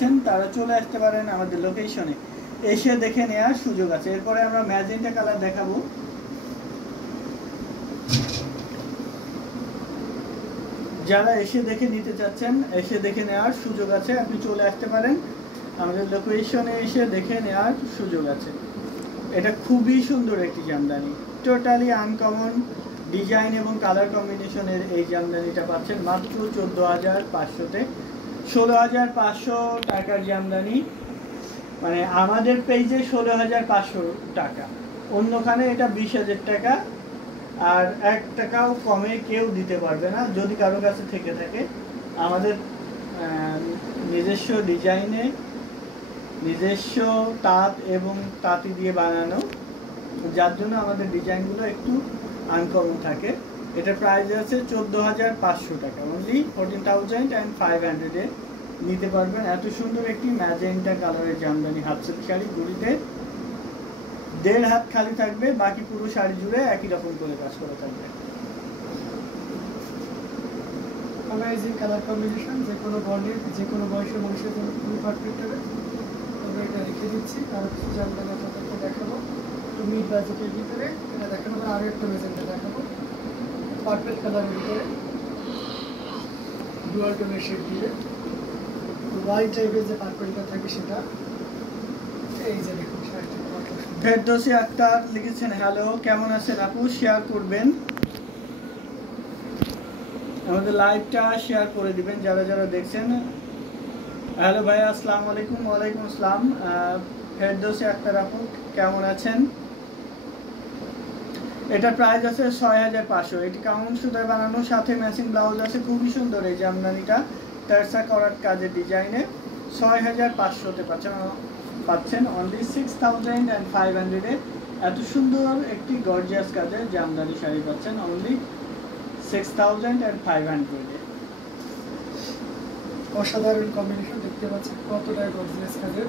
চাচ্ছেন তারা চলে আসতে পারেন আমাদের লোকেশনে, এসে দেখে নেওয়ার সুযোগ আছে। এরপরে আমরা ম্যাজেন্টা কালার দেখাবো। যারা এসে দেখে নিতে চাচ্ছেন, এসে দেখে নেওয়ার সুযোগ আছে, আপনি চলে আসতে পারেন আমাদের লোকেশনে, এসে দেখে নেওয়ার সুযোগ আছে। এটা খুবই সুন্দর একটি জামদানি, টোটালি আনকমন ডিজাইন এবং কালার কম্বিনেশনের এই জামদানিটা পাচ্ছেন মাত্র 14,500-তে। 16,500 টাকার জামদানি, মানে আমাদের পেজে 16,500 টাকা, অন্যখানে এটা 20,000 টাকা। আর 1 টাকাও কমে কেউ দিতে পারবে না যদি কারো কাছে থেকে থাকে। আমাদের নিজস্ব ডিজাইনে, নিজস্ব তাঁত এবং তাঁতি দিয়ে বানানো, যার জন্য আমাদের ডিজাইনগুলো একটু আনকমন থাকে। এটা প্রাইস আছে 14,500 টাকা, অনলি 14,500-এ নিতে পারবেন। এত সুন্দর একটি ম্যাজেন্টা কালারের জামদানি হাফ সিল্ক শাড়ি, গুড়িতে 1.5 হাত খালি থাকবে, বাকি পুরো শাড়ি জুড়ে একই রকম করে কাজ করা থাকবে। অ্যামেজিং কালার কম্বিনেশন, যে কোনো বর্ণের যে কোনো বয়সের মানুষের জন্য খুবই পারফেক্ট হবে। আমরা এটা রেখে দিচ্ছি, আরও কিছু জামদানি আপনাদেরকে দেখাবো একটু মিড বাজেটের ভিতরে। এটা দেখানো পরে আরও একটা ম্যাজেন্টা দেখাবো পার্পল কালারের ভিতরে, ডুয়াল টোনের শেড দিয়ে হোয়াইট টাইপের যে পার্পলটা থাকে সেটা। এই যে দেখুন শাড়িটা ফেরদৌসী আক্তার লিখেছেন, হ্যালো কেমন আছেন আপু, শেয়ার করবেন আমাদের লাইভটা, শেয়ার করে দিবেন যারা যারা দেখছেন। হ্যালো ভাই, আসসালামু আলাইকুম। ওয়ালাইকুম আসসালাম। ফেরদৌসী আক্তার আপু কেমন আছেন? এটা প্রাইস আছে 6,500। এটি কাউন্ট সুতায় বানানো, সাথে ম্যাচিং ব্লাউজ আছে। খুবই সুন্দর এই জামদানিটা, তেরসা করার কাজের ডিজাইনে 6,500-তে পাচ্ছেন অনলি 6,500-এ। এত সুন্দর একটি গর্জিয়াস কাজের জামদানি শাড়ি পাচ্ছেন অনলি 6,500-এ। অসাধারণ কম্বিনেশন দেখতে পাচ্ছেন, কতটা গর্জিয়াস কাজের,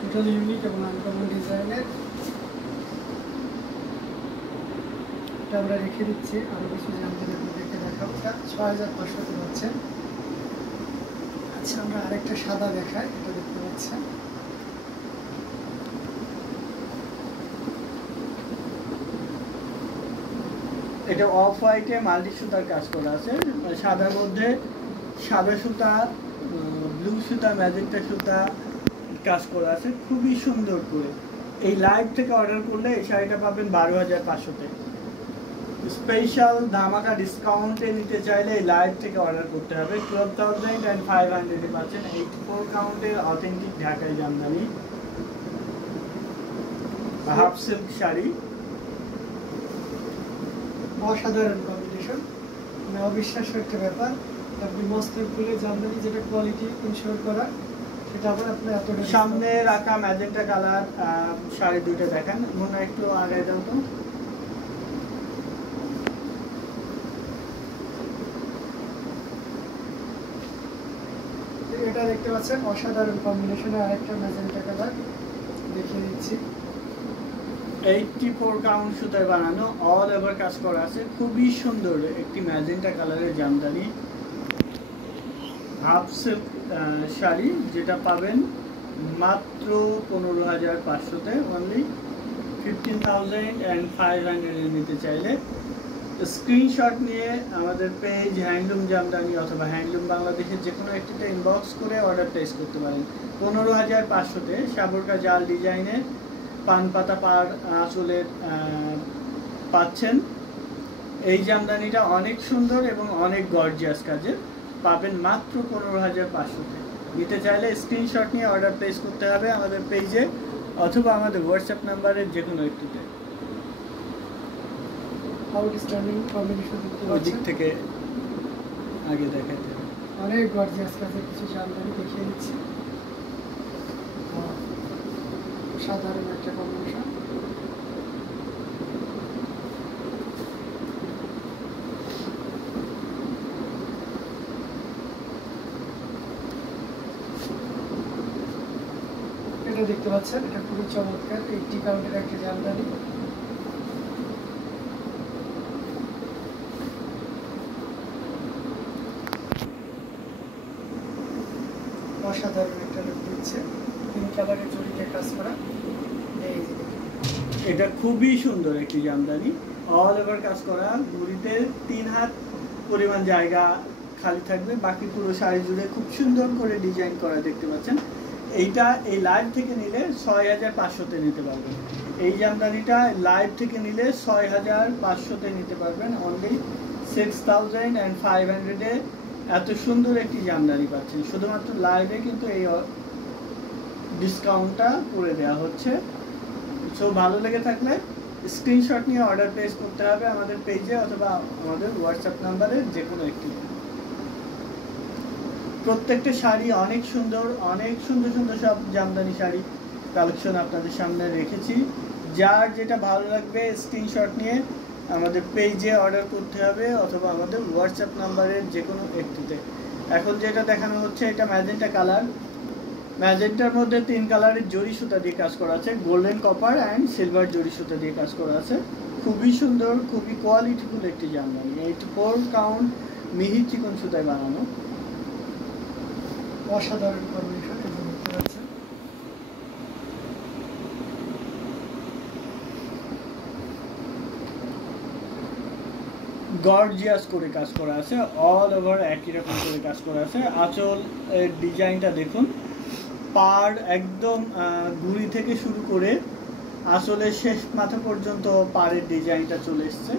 টোটালি ইউনিক এবং আনকমন ডিজাইনের। এটা আমরা রেখে দিচ্ছি, আরও কিছু জামদানি আপনাদেরকে দেখাবো। 6,500-তে পাচ্ছেন। আচ্ছা, আমরা আরেকটা সাদা দেখাই, এটা দেখতে পাচ্ছেন। এটা অফ হোয়াইটে মাল্টি সুতার কাজ করা আছে, সাদার মধ্যে সাদা সুতা, ব্লু সুতা, ম্যাজেন্টা সুতা কাজ করা আছে খুবই সুন্দর করে। এই লাইভ থেকে অর্ডার করলে এই শাড়িটা পাবেন 12,500-তে। স্পেশাল ধামাকা ডিসকাউন্টে নিতে চাইলে এই লাইভ থেকে অর্ডার করতে হবে। 12,500-এ পাচ্ছেন 84 কাউন্টের অথেন্টিক ঢাকাই জামদানি হাফ সিল্ক শাড়ি। অসাধারণ কম্বিনেশন, মানে অবিশ্বাস্য একটা ব্যাপার। আপনি মসলিন ফুলে জামদানি যেটা কোয়ালিটি ইনশিওর করা, সেটা আবার আপনি এত সামনে রাখা ম্যাজেন্টা কালার শাড়ি দুইটা দেখেন, মনে একটু আগে দাও তো। এটা দেখতে পাচ্ছেন অসাধারণ কম্বিনেশনে আরেকটা ম্যাজেন্টা কালার দেখিয়ে দিচ্ছি। 84 কাউন্ট সুতায় বানানো, অল ওভার কাজ করা আছে, খুবই সুন্দর একটি ম্যাজেন্টা কালারের জামদানি হাফ সিল্ক শাড়ি, যেটা পাবেন মাত্র 15,500-তে, অনলি 15,500-এ নিতে চাইলে স্ক্রিনশট নিয়ে আমাদের পেজ হ্যান্ডলুম জামদানি অথবা হ্যান্ডলুম বাংলাদেশের যে কোনো একটিতে ইনবক্স করে অর্ডার প্লেস করতে পারেন। 15,500-তে সাবরকা জাল ডিজাইনের পান পাতা পার আঁচলের পাচ্ছেন। এই জামদানিটা অনেক সুন্দর এবং অনেক গর্জিয়াস কাজের, পাবেন মাত্র 15,500-তে। নিতে চাইলে স্ক্রিনশট নিয়ে অর্ডার প্লেস করতে হবে আমাদের পেজে অথবা আমাদের হোয়াটসঅ্যাপ নাম্বারের যে কোনো একটিতে। আউটস্ট্যান্ডিং কম্বিনেশন দেখতে ওই দিক পাচ্ছেন, থেকে আগে দেখাতে অনেক গর্জিয়াস কাজের কিছু জামদানি দেখিয়ে দিচ্ছি। সাধারণ একটা কম্বিনেশন। এটা দেখতে পাচ্ছেন, এটা খুবই চমৎকার 80 কাউন্টের একটা জামদানি। অসাধারণ একটা দিচ্ছে, পিঙ্ক কালারের জড়ি দিয়ে কাজ করা। এই যে এটা খুবই সুন্দর একটি জামদানি, অল ওভার কাজ করা, ঘুড়িতে 3 হাত পরিমাণ জায়গা খালি থাকবে, বাকি পুরো শাড়ি জুড়ে খুব সুন্দর করে ডিজাইন করা দেখতে পাচ্ছেন। এইটা এই লাইভ থেকে নিলে 6500-তে নিতে পারবেন। এই জামদানিটা লাইভ থেকে নিলে 6500-তে নিতে পারবেন, অনলি 6500-এ এত সুন্দর একটি জামদানি পাচ্ছেন। শুধুমাত্র লাইভে কিন্তু এই ডিসকাউন্টটা করে দেওয়া হচ্ছে। সো ভালো লেগে থাকলে স্ক্রিনশট নিয়ে অর্ডার প্লেস করতে হবে আমাদের পেজে অথবা আমাদের হোয়াটসঅ্যাপ নাম্বারে, যে কোনো একটি। প্রত্যেকটা শাড়ি অনেক সুন্দর সুন্দর সব জামদানি শাড়ি কালেকশন আপনাদের সামনে রেখেছি। যার যেটা ভালো লাগবে স্ক্রিনশট নিয়ে আমাদের পেজে অর্ডার করতে হবে অথবা আমাদের হোয়াটসঅ্যাপ নাম্বারের যে কোনো একটিতে। এখন যেটা দেখানো হচ্ছে এটা ম্যাজেন্টা কালার। ম্যাজেন্টার মধ্যে 3 কালারের জরি সুতা দিয়ে কাজ করা আছে, গোল্ডেন কপার অ্যান্ড সিলভার জরি সুতা দিয়ে কাজ করা আছে। খুবই সুন্দর, খুবই কোয়ালিটিফুল একটি জামদানি। 84 কাউন্ট মিহি চিকন সুতায় বানানো, অসাধারণ কম্বিনেশন দেখতে পাচ্ছেন। গর্জিয়াস করে কাজ করা আছে, অল ওভার একই রকম করে কাজ করা আছে। আঁচল এর ডিজাইনটা দেখুন, পাড় একদম ঘুড়ি থেকে শুরু করে আঁচলের শেষ মাথা পর্যন্ত পাড়ের ডিজাইনটা চলে এসছে।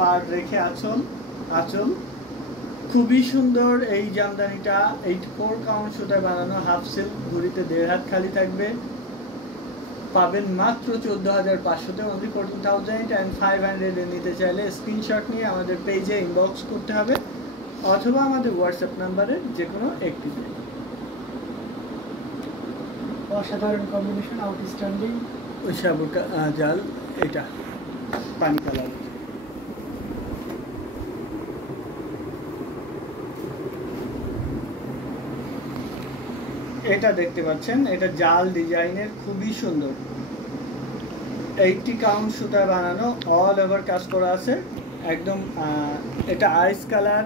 পাড় রেখে আঁচল খুবই সুন্দর। এই জামদানিটা 84 কাউন্ট সুতায় বানানো, হাফ সিল্ক, ঘুড়িতে 1.5 হাত খালি থাকবে। পাবেন মাত্র 14,500-তে, অনলি 14,500-এ নিতে চাইলে স্ক্রিনশট নিয়ে আমাদের পেজে ইনবক্স করতে হবে অথবা আমাদের হোয়াটসঅ্যাপ নাম্বারে যে কোনো একটিতে। অসাধারণ কম্বিনেশন, আউটস্ট্যান্ডিং। ওই সাবুর জাল, এটা পানি কালার। এটা দেখতে পাচ্ছেন, এটা জাল ডিজাইনের, খুবই সুন্দর। 80 কাউন্ট সুতায় বানানো, অল ওভার কাজ করা আছে একদম। এটা আইস কালার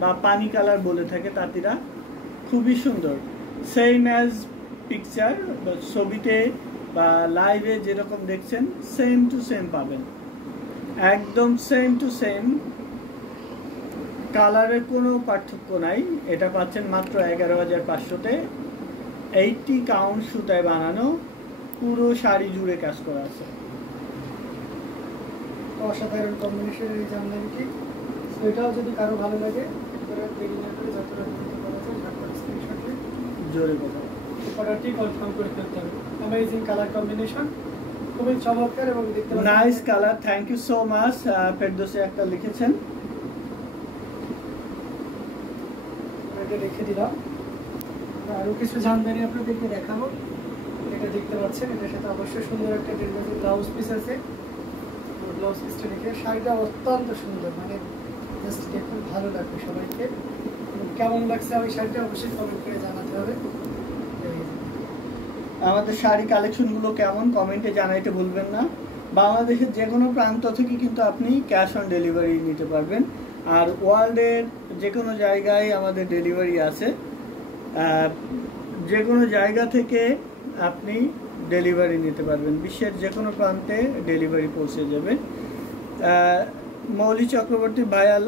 বা পানি কালার বলে থাকে তাঁতিরা, খুবই সুন্দর। সেম অ্যাজ পিকচার, ছবিতে বা লাইভে যেরকম দেখছেন সেম টু সেম পাবেন, একদম সেম টু সেম। কালারের কোনো পার্থক্য নাই। এটা পাচ্ছেন মাত্র 11,500-তে। 80 কাউন্ট সুতায় বানানো, পুরো শাড়ি জুড়ে কাজ করা আছে। অসাধারণ কম্বিনেশন এই জামদানিটি। এটাও যদি কারো ভালো লাগে দেরি না করে যতটা দ্রুত করা যায় ঝটপট স্ক্রিনশট নিয়ে জোরে কথা অর্ডারটি কনফার্ম করে ফেলতে হবে। অ্যামেজিং কালার কম্বিনেশন, খুবই চমৎকার এবং দেখতে nice colour. Thank you so much. Ferdousi একটা লিখেছেন, এটা রেখে দিলাম। আরও কিছু জামদানি আপনাদেরকে দেখাবো। এটা দেখতে পাচ্ছেন, এটার সাথে অবশ্যই সুন্দর একটা ব্লাউজ পিস আছে। ব্লাউজ পিসটা দেখে শাড়িটা অত্যন্ত সুন্দর, মানে জাস্ট দেখুন, ভালো লাগবে সবাইকে। কেমন লাগছে ওই শাড়িটা অবশ্যই কমেন্ট করে জানাতে হবে। আমাদের শাড়ি কালেকশনগুলো কেমন কমেন্টে জানাইতে ভুলবেন না। বাংলাদেশের যে কোনো প্রান্ত থেকে কিন্তু আপনি ক্যাশ অন ডেলিভারি নিতে পারবেন, আর ওয়ার্ল্ডের যে কোনো জায়গায় আমাদের ডেলিভারি আছে। যে কোনো জায়গা থেকে আপনি ডেলিভারি নিতে পারবেন, বিশ্বের যে কোনো প্রান্তে ডেলিভারি পৌঁছে যাবে। মৌলি চক্রবর্তী ভাইয়া,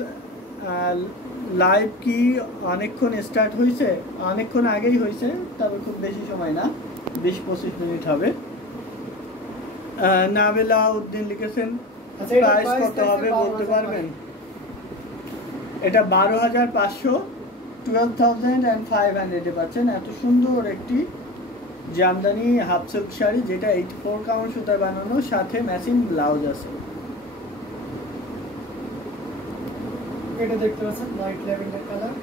লাইভ কি অনেকক্ষণ স্টার্ট হয়েছে? অনেকক্ষণ আগেই হয়েছে, তবে খুব বেশি সময় না, 20-25 মিনিট হবে। নাবিলা উদ্দিন লিখেছেন, প্রাইস কত হবে বলতে পারবেন? এটা 12,500, 12,500-এ পাচ্ছেন। এত সুন্দর একটি জামদানি হাফ সিল্ক শাড়ি, যেটা 84 কাউন্ট সুতায় বানানো, সাথে ম্যাচিং ব্লাউজ আছে। এটা দেখতে পাচ্ছেন হোয়াইট ল্যাভেন্ডার কালার,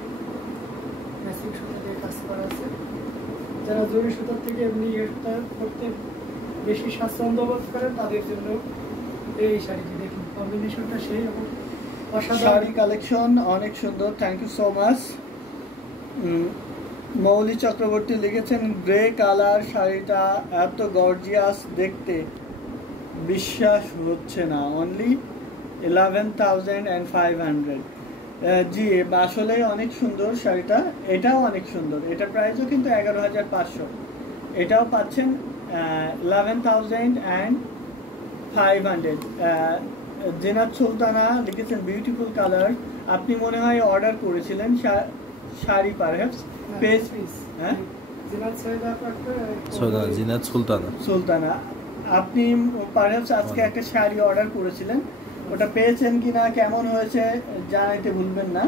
ম্যাচিং সুতা দিয়ে কাজ করা আছে। যারা জরি সুতার থেকে এমনি সুতা করতে বেশি স্বাচ্ছন্দ্য বোধ করেন তাদের জন্য এই শাড়িটি দেখুন, কম্বিনেশনটা সেই এবং শাড়ি কালেকশন অনেক সুন্দর। Thank you so much. Mouli Chakraborty লিখেছেন, গ্রে কালার শাড়িটা এত গর্জিয়াস দেখতে, বিশ্বাস হচ্ছে না, অনলি 11,500। জি, আসলে অনেক সুন্দর শাড়িটা, এটাও অনেক সুন্দর, এটা প্রাইসও কিন্তু 11,500। এটাও পাচ্ছেন 11,500। জেনাত সুলতানা লিখেছেন বিউটিফুল কালার। আপনি মনে হয় অর্ডার করেছিলেন শাড়ি পারহ্যাপস পেজ পিস হ্যাঁ জিনাত সৈয়দা জিনাত সুলতানা। সুলতানা, আপনি পারহ্যাপস আজকে একটা শাড়ি অর্ডার করেছিলেন, ওটা পেয়েছেন কিনা, কেমন হয়েছে জানাইতে ভুলবেন না।